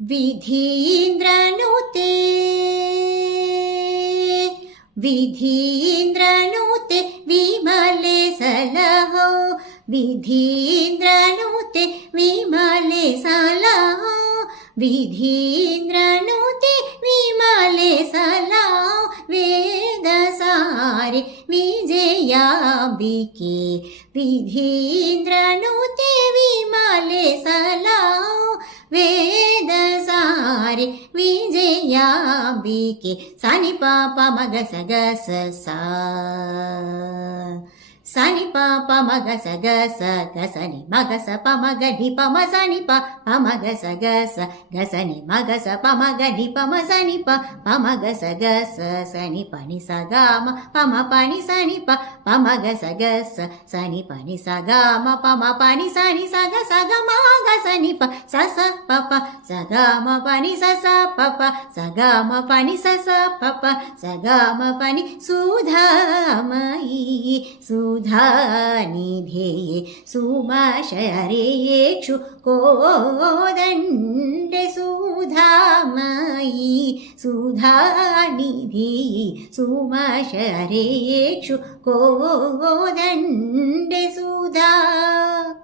विधीन्द्रनुते विधीन्द्रनुते विमले सलहो विधीन्द्रनुते विमले सलहो विधीन्द्रनुते विमले सलहो वेदसारे विजयाम्बिके विधीन्द्रनुते विमले सलहो वेदसारे विजयाम्बिके सनि पाप मग सग सा सनि पाप मग सग स गसनि मग स प मग ढि प म सनि प मग स ग स गसनि मग स प मग ढि प म सनि प मग स ग स सनि प नि स ग म प म प नि सनि प मग स ग स सनि प नि स ग म प म प नि स नि स ग म ग सनि प स स प प स ग म प नि स स प प स ग म प नि स स प प स ग म प नि सुधामयी सुधानिधेये सुमशरेषु कोदण्डे सुधामयी सुधानिधेये सुमशरेषु कोदण्डे सुधामयी